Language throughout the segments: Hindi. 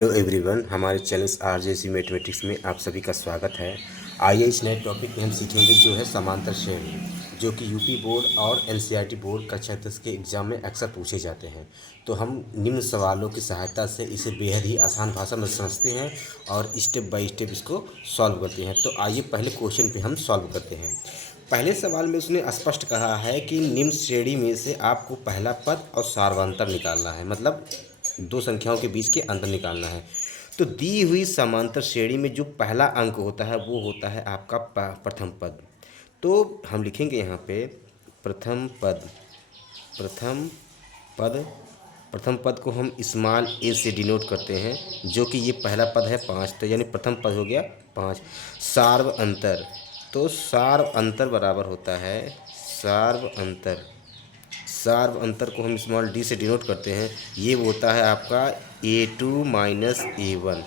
हेलो एवरीवन, हमारे चैनल आरजेसी मैथमेटिक्स में आप सभी का स्वागत है। आइए इस नए टॉपिक में हम सीखेंगे जो है समांतर श्रेणी, जो कि यूपी बोर्ड और एनसीईआरटी बोर्ड कक्षा 10 के एग्ज़ाम में अक्सर पूछे जाते हैं। तो हम निम्न सवालों की सहायता से इसे बेहद ही आसान भाषा में समझते हैं और स्टेप बाय स्टेप इसको सॉल्व करते हैं। तो आइए पहले क्वेश्चन पे हम सॉल्व करते हैं। पहले सवाल में उसने स्पष्ट कहा है कि निम्न श्रेणी में से आपको पहला पद और सार्वंतर निकालना है, मतलब दो संख्याओं के बीच के अंतर निकालना है। तो दी हुई समांतर श्रेणी में जो पहला अंक होता है वो होता है आपका प्रथम पद। तो हम लिखेंगे यहाँ पे प्रथम पद। प्रथम पद प्रथम पद को हम स्मॉल ए से डिनोट करते हैं, जो कि ये पहला पद है 5, तो यानी प्रथम पद हो गया 5। सार्व अंतर, तो सार्व अंतर बराबर होता है सार्व अंतर। सार्व अंतर को हम स्मॉल डी से डिनोट करते हैं, ये होता है आपका A2 माइनस A1।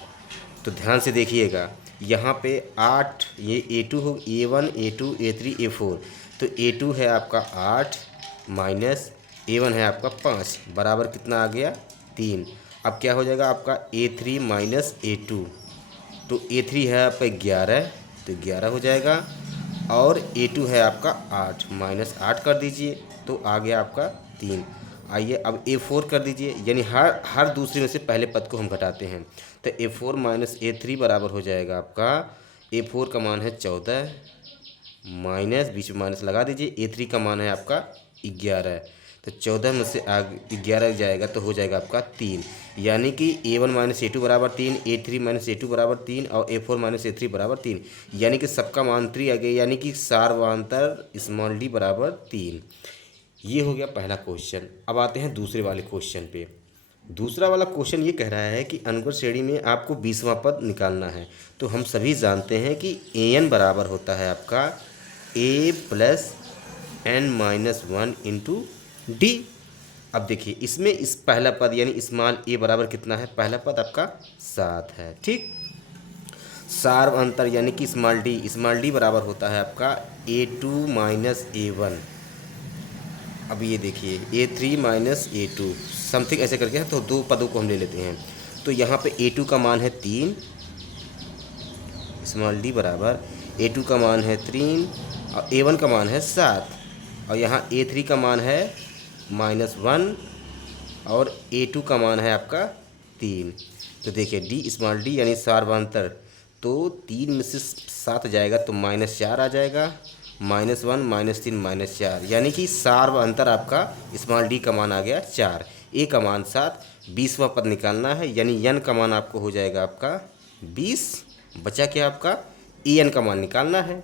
तो ध्यान से देखिएगा यहाँ पे 8, ये A2 हो, A1 A2 A3 A4। तो A2 है आपका 8 माइनस A1 है आपका 5, बराबर कितना आ गया 3। अब क्या हो जाएगा आपका A3 माइनस A2, तो A3 है आपका 11, तो 11 हो जाएगा। और A2 है आपका 8, माइनस 8 कर दीजिए, तो आ गया आपका 3। आइए अब A4 कर दीजिए, यानी हर दूसरे में से पहले पद को हम घटाते हैं। तो A4 माइनस A3 बराबर हो जाएगा आपका, A4 का मान है 14, माइनस बीच में माइनस लगा दीजिए, A3 का मान है आपका 11। तो 14 में से 11 जाएगा तो हो जाएगा आपका 3, यानी कि A1 माइनस A2 बराबर 3, A3 माइनस A2 बराबर 3 और A4 माइनस A3 बराबर 3, यानी कि सबका मान 3 आ गया, यानी कि सार्वंतर स्मॉल डी बराबर 3। ये हो गया पहला क्वेश्चन। अब आते हैं दूसरे वाले क्वेश्चन पे। दूसरा वाला क्वेश्चन ये कह रहा है कि अनुगत श्रेणी में आपको 20वां पद निकालना है। तो हम सभी जानते हैं कि an बराबर होता है आपका a plus n minus 1 into D. अब देखिए इसमें इस पहला पद यानी स्मॉल a बराबर कितना है, पहला पद आपका 7 है, ठीक। सार्व अंतर यानी कि स्मॉल डी बराबर होता है आपका A2 माइनस A1। अब ये देखिए A3 माइनस A2 समथिंग ऐसे करके है, तो दो पदों को हम ले लेते हैं। तो यहाँ पे A2 का मान है 3, स्मॉल डी बराबर A2 का मान है 3 और A1 का मान है 7, और यहाँ A3 का मान है -1 और A2 का मान है आपका 3। तो देखिए डी स्मॉल डी यानी सार्वंतर, तो 3 में से 7 जाएगा तो -4 आ जाएगा, -1 -3 -4, यानी कि सार्व अंतर आपका स्मॉल डी का मान आ गया 4, ए का मान 7। 20वां पद निकालना है, यानी एन का मान आपको हो जाएगा आपका 20। बचा क्या आपका ए एन का मान निकालना है।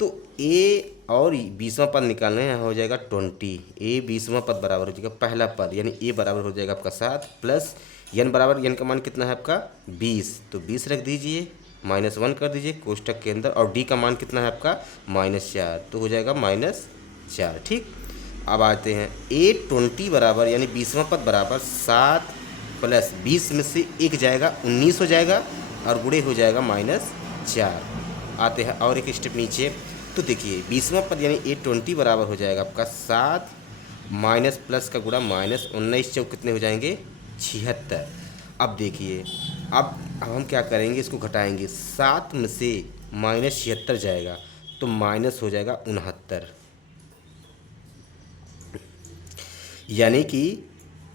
तो ए और 20वां पद निकालना है, हो जाएगा 20। ए 20वां पद बराबर हो जाएगा पहला पद, यानी ए बराबर हो जाएगा आपका 7 प्लस एन बराबर, एन का मान कितना है आपका 20, तो 20 रख दीजिए, -1 कर दीजिए कोष्टक के अंदर, और डी का मान कितना है आपका -4, तो हो जाएगा -4, ठीक। अब आते हैं A20 बराबर यानी 20वां पद बराबर 7 प्लस 20 में से 1 जाएगा 19 हो जाएगा, और गुणे हो जाएगा -4। आते हैं और एक स्टेप नीचे, तो देखिए 20वां पद यानी A20 बराबर हो जाएगा आपका 7 माइनस प्लस का गुणा माइनस 19 चौक कितने हो जाएंगे 76। अब देखिए अब हम क्या करेंगे, इसको घटाएंगे, 7 में से -76 जाएगा तो माइनस हो जाएगा 69, यानी कि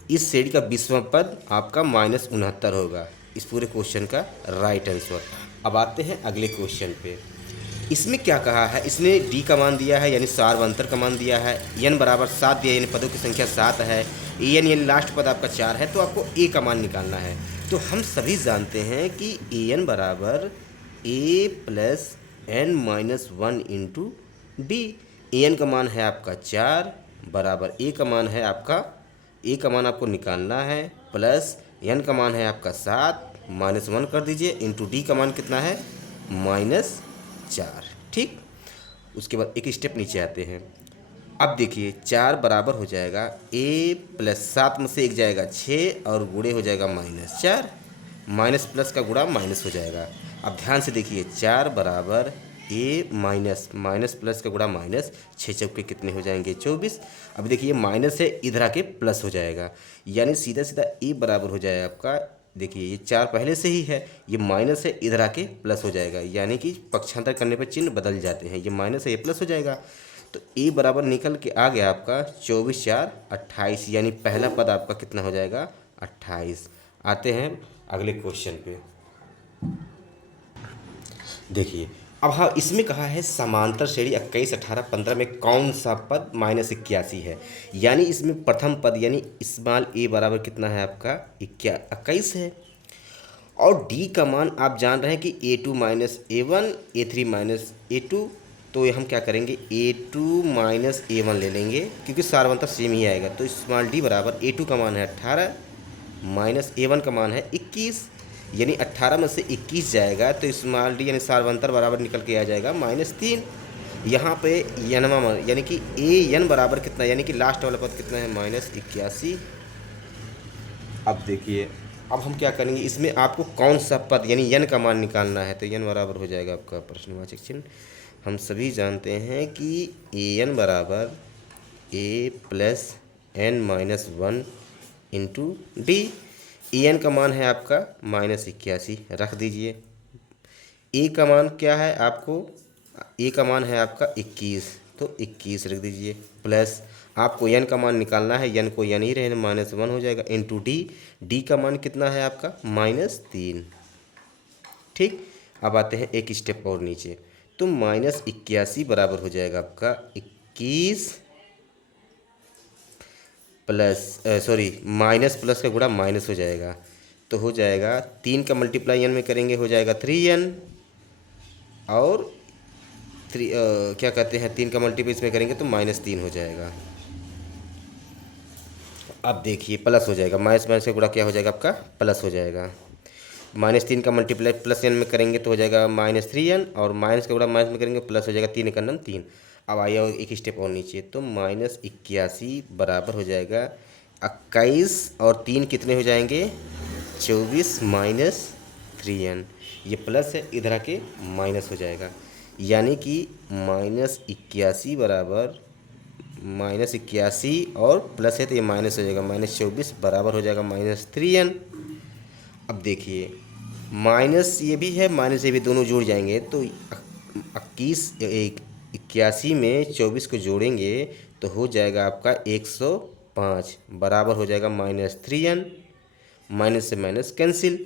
इस श्रेणी का 20वां पद आपका -69 होगा। इस पूरे क्वेश्चन का राइट आंसर। अब आते हैं अगले क्वेश्चन पे। इसमें क्या कहा है, इसने डी का मान दिया है यानी सार्वंतर का मान दिया है, एन बराबर 7 दिया यानी पदों की संख्या 7 है, एन यानी लास्ट पद आपका 4 है, तो आपको ए का मान निकालना है। तो हम सभी जानते हैं कि एन बराबर a plus n minus 1 into d. N का मान है आपका 4 बराबर ए का मान है आपका, ए का मान आपको निकालना है, प्लस एन का मान है आपका 7 -1 कर दीजिए, इंटू डी का मान कितना है -4, ठीक। उसके बाद एक स्टेप नीचे आते हैं। अब देखिए 4 बराबर हो जाएगा ए प्लस 7 में से 1 जाएगा 6 और गुणे हो जाएगा -4, माइनस प्लस का गुणा माइनस हो जाएगा। अब ध्यान से देखिए 4 बराबर ए माइनस माइनस प्लस का गुणा माइनस, 6 चौके कितने हो जाएंगे 24। अब देखिए माइनस है, इधर आके प्लस हो जाएगा, यानी सीधा सीधा ए बराबर हो जाएगा आपका देखिए ये 4 पहले से ही है, ये माइनस है, इधर आके प्लस हो जाएगा, यानी कि पक्षांतर करने पर चिन्ह बदल जाते हैं। ये माइनस है, ये प्लस हो जाएगा। तो ए बराबर निकल के आ गया आपका 24 4 28, यानी पहला पद आपका कितना हो जाएगा 28। आते हैं अगले क्वेश्चन पे। देखिए अब हाँ, इसमें कहा है समांतर श्रेणी 21 18 15 में कौन सा पद -81 है। यानी इसमें प्रथम पद यानी स्मॉल ए बराबर कितना है आपका 21 है। और डी का मान आप जान रहे हैं कि A2 - A1 A3 - A2। तो ये हम क्या करेंगे A2 - A1 ले लेंगे, क्योंकि सारवंतर सेम ही आएगा। तो स्मॉल डी बराबर A2 का मान है 18 माइनस A1 का मान है 21, यानी 18 में से 21 जाएगा तो स्मॉल डी यानी सारवंतर बराबर निकल के आ जाएगा -3। यहाँ पे यनवा मान यानी कि AN बराबर कितना, यानी कि लास्ट वाला पद कितना है -81। अब देखिए अब हम क्या करेंगे, इसमें आपको कौन सा पद यानी n का मान निकालना है। तो n बराबर हो जाएगा आपका प्रश्नवाचक चिन्ह। हम सभी जानते हैं कि AN बराबर A + n-1 into D. AN का मान है आपका -81, रख दीजिए। ए का मान क्या है आपको, ए का मान है आपका 21, तो 21 रख दीजिए। प्लस आपको n का मान निकालना है, n को n ही रहने -1 हो जाएगा इंटू डी। डी का मान कितना है आपका -3। ठीक, अब आते हैं एक स्टेप और नीचे। तो -81 बराबर हो जाएगा आपका 21 प्लस माइनस प्लस का गुणा माइनस हो जाएगा, तो हो जाएगा 3 का मल्टीप्लाई n में करेंगे हो जाएगा 3n, और क्या कहते हैं 3 का मल्टीप्लाई इसमें करेंगे तो -3 हो जाएगा। अब देखिए प्लस हो जाएगा, माइनस माइनस का गुणा क्या हो जाएगा आपका प्लस हो जाएगा। -3 का मल्टीप्लाई प्लस n में करेंगे तो हो जाएगा -3n, और माइनस का गुणा माइनस में करेंगे प्लस हो जाएगा, 3 का 3। अब आइए और एक स्टेप और नीचे। तो -81 बराबर हो जाएगा 21, और 3 कितने हो जाएंगे 24 -3n। ये प्लस है, इधर आके माइनस हो जाएगा, यानी कि -81 बराबर -81 और प्लस है तो ये माइनस हो जाएगा -24 बराबर हो जाएगा -3n। अब देखिए माइनस ये भी है माइनस ये भी, दोनों जुड़ जाएंगे तो 81 में 24 को जोड़ेंगे तो हो जाएगा आपका 105 बराबर हो जाएगा -3n। माइनस से माइनस कैंसिल,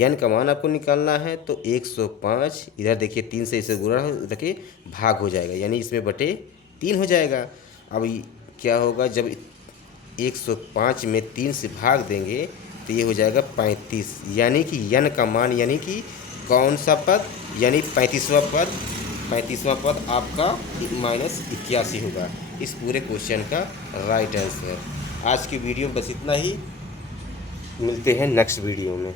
n का मान आपको निकालना है तो 105, इधर देखिए 3 से इसे गुणा रखे भाग हो जाएगा, यानी इसमें बटे 3 हो जाएगा। अब क्या होगा, जब 105 में 3 से भाग देंगे तो ये हो जाएगा 35, यानी कि n का मान यानी कि कौन सा पद यानी 35वां पद आपका -81 होगा। इस पूरे क्वेश्चन का राइट आंसर। आज की वीडियो में बस इतना ही, मिलते हैं नेक्स्ट वीडियो में।